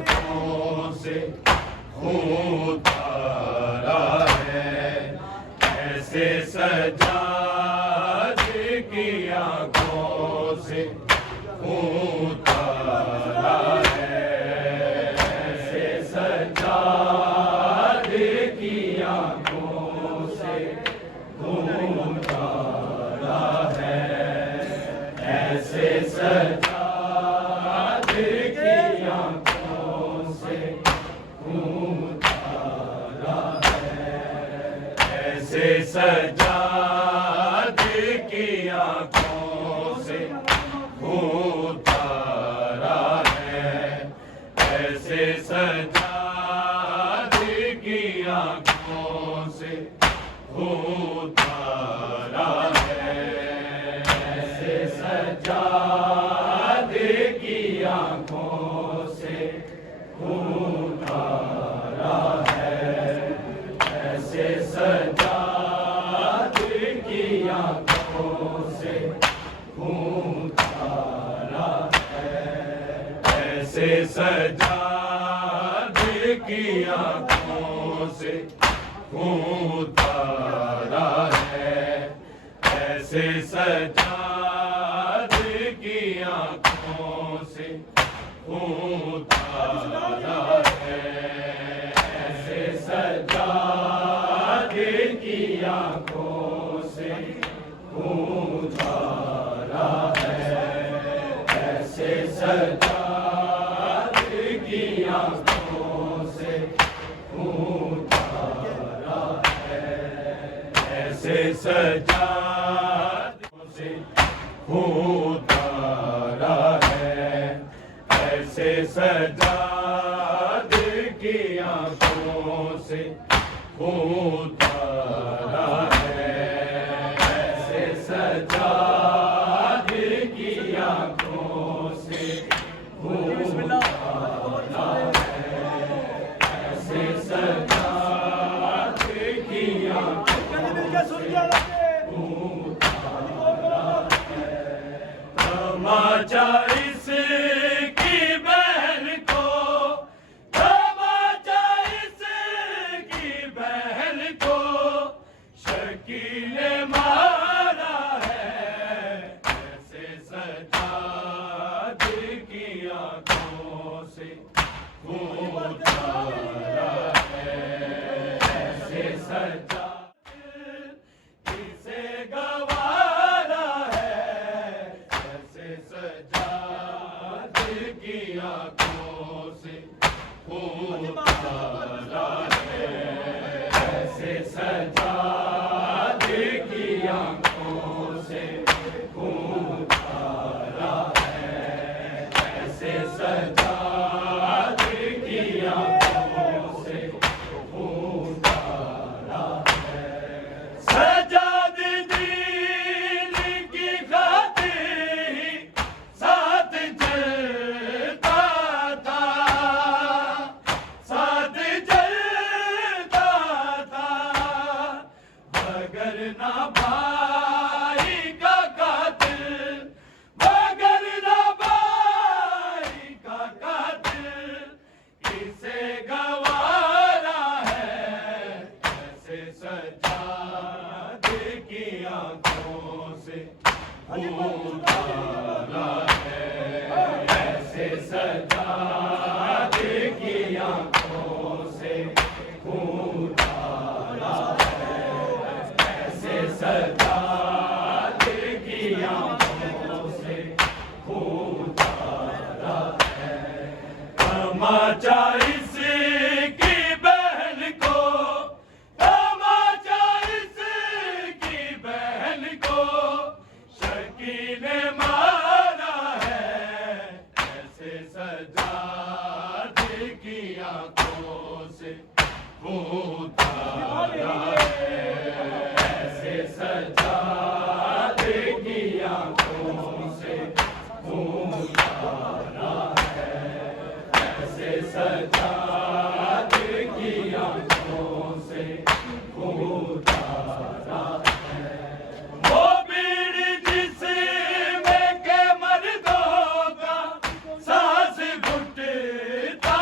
आंखों से खून उतारा है, ऐसे सज्जाद की आंखों से खून उतारा है, ऐसे सज्जाद की आंखों से खून उतारा है, ऐसे सज्जाद की आंखों से खून उतारा है, ऐसे सज्जाद की आंखों से खून उतारा है, ऐसे सज्जाद की आंखों से खून उतारा है, ऐसे सज्जाद की आंखों से खून उतारा है, ऐसे सज्जाद की आंखों से खून उतारा है, ऐसे सज्जाद की आंखों से खून उतारा है, ऐसे सज्जाद की आंखों से खून उतारा है, ऐसे सज्जाद की आंखों से खून उतारा है, ऐसे सज्जाद की आंखों से खून उतारा है, ऐसे सज्जाद से खून उतारा है, ऐसे सज्जाद की आंखों से खून उतारा है, ऐसे सज्जाद की आंखों से खून उतारा है, ऐसे सज्जाद की आंखों तमाचा इसकी बहन को, तमाचा इसकी बहन को शकी ने मारा है, ऐसे सज्जाद की आंखों से खून उतारा है, ऐसे सज्जाद किसे गवारा है, ऐसे सज्जाद की आंखों से खून उतारा है, ऐसे सज्जाद की आंखों से खून उतारा है, ऐसे सज्जाद की आंखों से खून उतारा है, सज्जाद दीन की खातिर साथ चलता था, साथ चलता था, मगर ना भाई का कातिल, मगर ना भाई का कातिल किसे गवारा है, ऐसे सज्जाद की आंखों से खून उतारा है, ऐसे सज्जाद की आंखों से खून उतारा है, ऐसे सज्जाद की आंखों से खून उतारा है, तमाचा इसकी बहन को, तमाचा इसकी बहन को शकी ने मारा है, ऐसे सज्जाद की आंखों से खून उतारा है, ऐसे सज्जाद की आंखों से खून उतारा है, ऐसे सज्जाद की आंखों से खून उतारा है, वो बीड़ जिसमें के मर्दों का सांस घुटता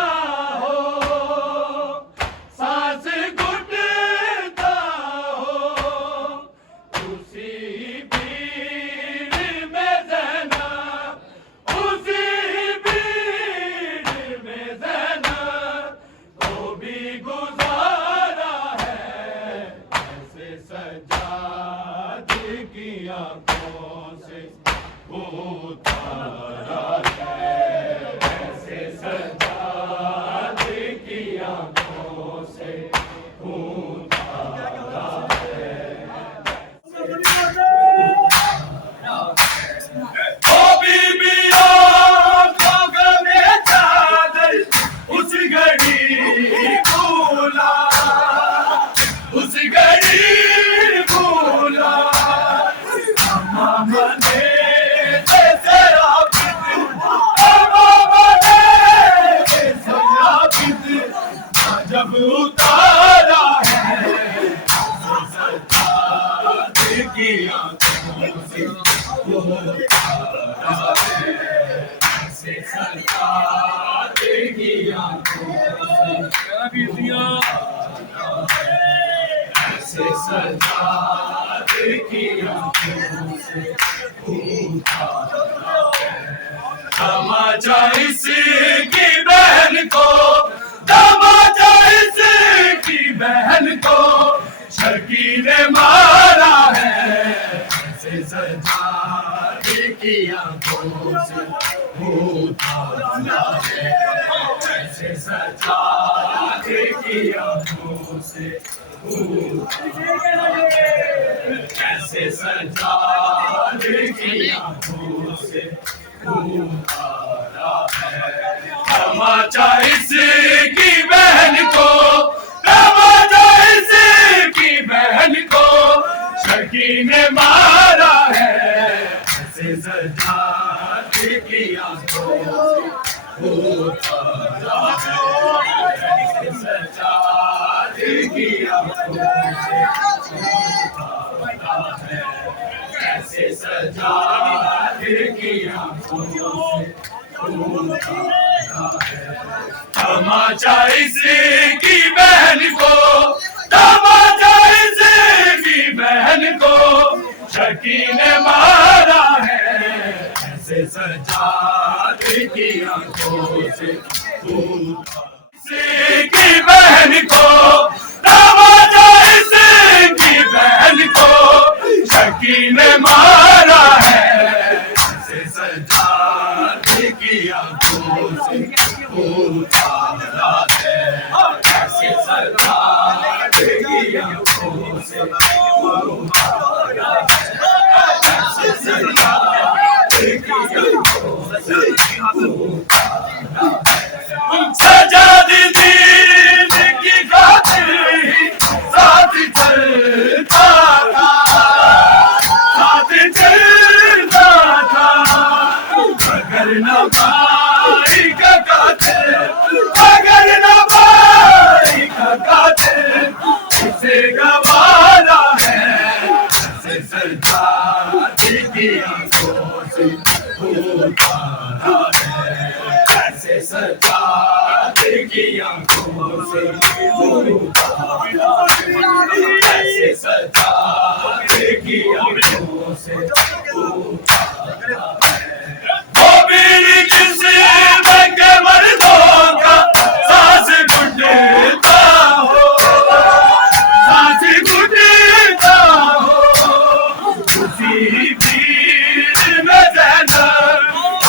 ऐसे सजाद की आंखों से तमाचा इसकी बहन को, तमाचा इसकी बहन को शर्की ने मारा है। ऐसे सजाद की आंखों से ऐसे सजाद की आंखों से ऐसे सजाद की आंखों से तमाचा इसकी बहन को, तमाचा इसकी बहन को शर्की ने मारा है। ऐसे सजाद की आंखों से ऐसे सजाद की आंखों से ऐसे सजाद की आंखों से तमाचा इसकी बहन को, तमाचा इसकी बहन को शर्की ने मारा है। ऐसे सजाद की आंखों से इसकी बहन को, तमाचा इसकी बहन को शर्की ने मारा है। ऐसे सजाद की आंखों से ऐसे सजाद की आंखों से ऐसे सजाद की आंखों से सजाद दीन की खातिर साथ चलता था, साथ चलता था। अगर न भाई का कातिल, अगर न भाई का कातिल इसे गवारा है। ऐसे सजाद की आंखों से ऐसे सजाद की आंखों से ऐसे सजाद की आंखों से वो मेरी किसी रंग मर्दों का सांस घुटता हो, सांस घुटता हो। उसी भीड़ में ज़ैनब,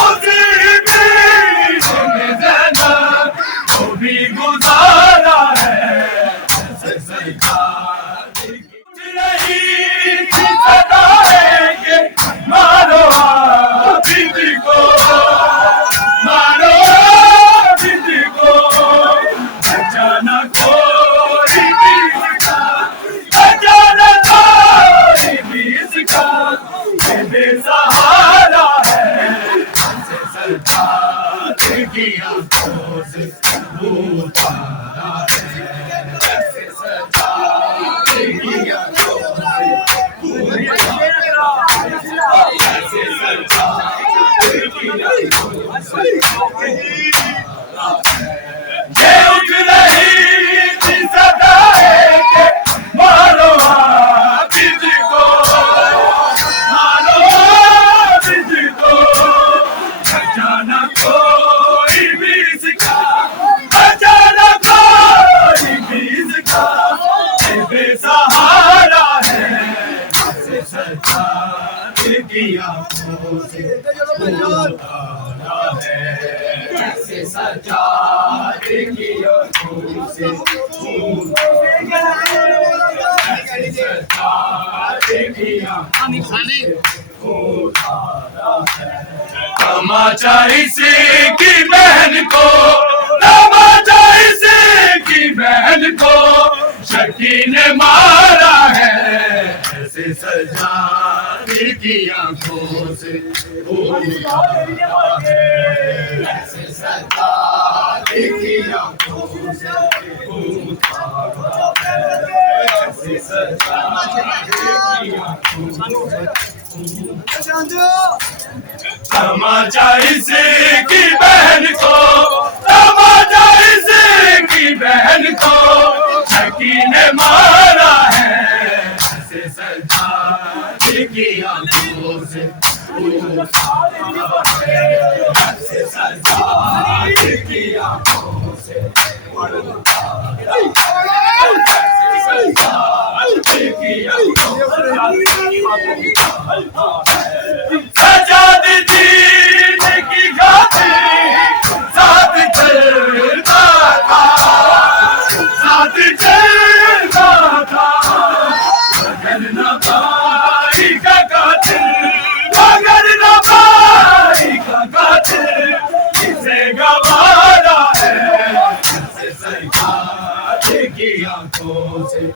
उसी भीड़ में ज़ैनब वो भी गुजारा है। ऐसे सजाद रही थी सदाएं के मारो आबिद को, मारो आबिद को। बचाना कोई भी इसका, बचाना कोई भी इसका बेसहारा है। ऐसे सजाद की आंखों से उतारा है। ऐसे सजाद की आंखों से ऐसे सजाद की आंखों से ये उठ रही थी सदाएं के मारो आबिद को, मारो आबिद को। बचाना कोई भी इसका, बचाना कोई भी इसका बेसहारा है। ऐसे सजाद की आंखों से उतारा है। ऐसे सजाद की आंखों से ऐसे सजाद की आंखों से उतारा है। तमाचा इसकी बहन को, तमाचा इसकी बहन को शर्की ने मारा है। ऐसे सजाद की आंखों से उतारा है। ऐसे सजाद की आंखों से उतारा है। ऐसे सजाद की आंखों से तमाचा इसकी बहन को, तमाचा सजा दी